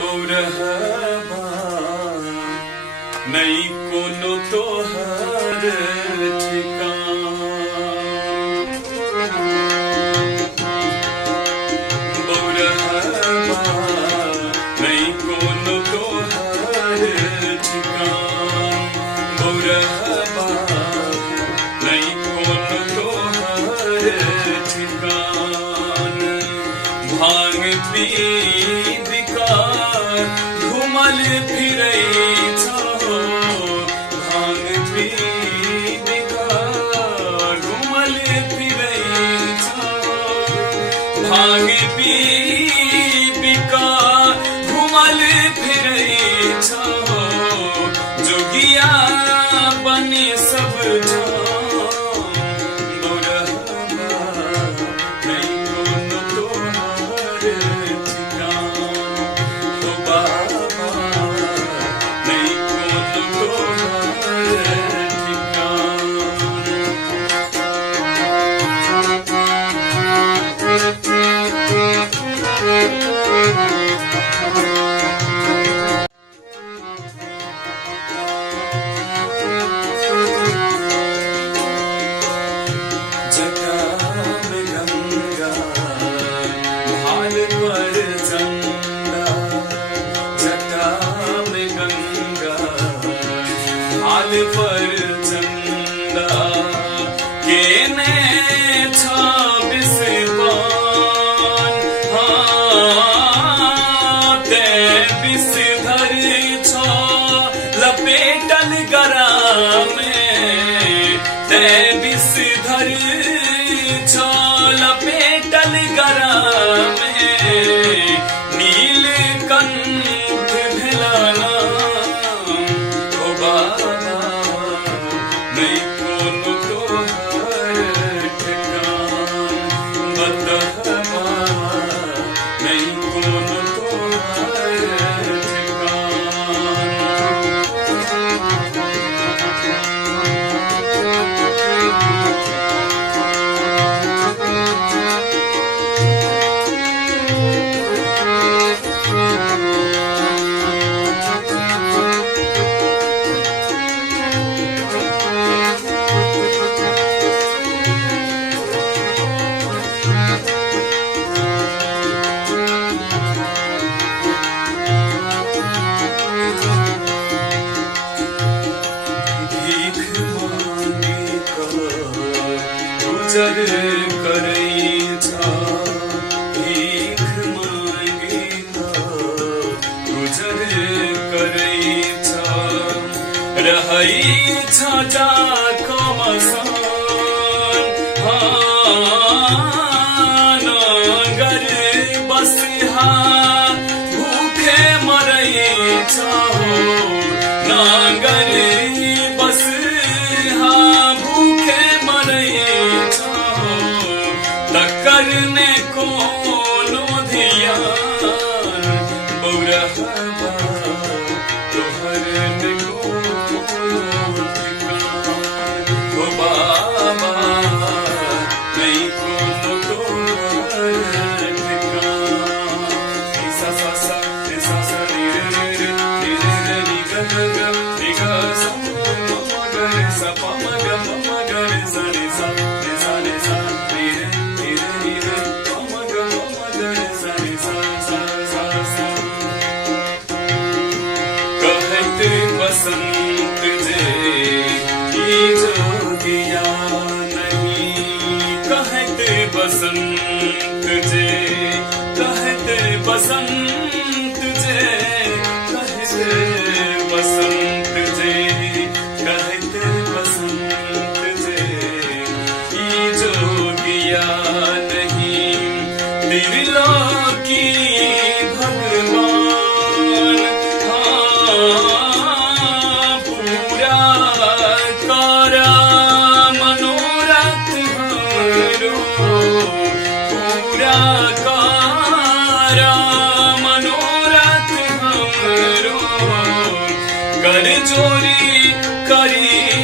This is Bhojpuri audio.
बौरहबा नहीं कोनो तोहर ठिकान। बौरहबा नहीं कोनो तोहर ठिकान। बौरहबा नहीं कोनो तोहर ठिकान। भांग पी घुमल फिरै छहो, भांग पी घुमल फिरै छहो। भांग पी घुमल फिरै छहो। जोगिया बने सब पर चंदा केने छाबिस पान। ते बिस धर छो लपेटल गरा में। ते बिस धर छो लपेटल गरा में। नील कंठ भेलाना नहीं कोनो तोहर ठिकान। बतहबा नहीं कोनो तोहर गुजर करै छा। भीख मांगे गुजर करै छा। रहै छा जाको मसान। नागर बसिहा भूखे मरै छा। नागर बसिहा भूखे मरै करने कोनो धियान। बौरहबा तोहर ने कोनो ठिकान। ओ बाबा नहीं कोनो तोहर ठिकान। सा सा सा सा सा रे रे रे रे रे रे ग ग ग रे ग सा म ग रे सा प म ग म ग रे सा रे सा रे सा रे सा रे रे बसंत जे की जोगिया नहीं। कहते बसंत जे कहते बसंत जे कहते बसंत जे कहते बसंत जे की जोगिया नहीं। त्रिलोकी भगवान कर जोरी करी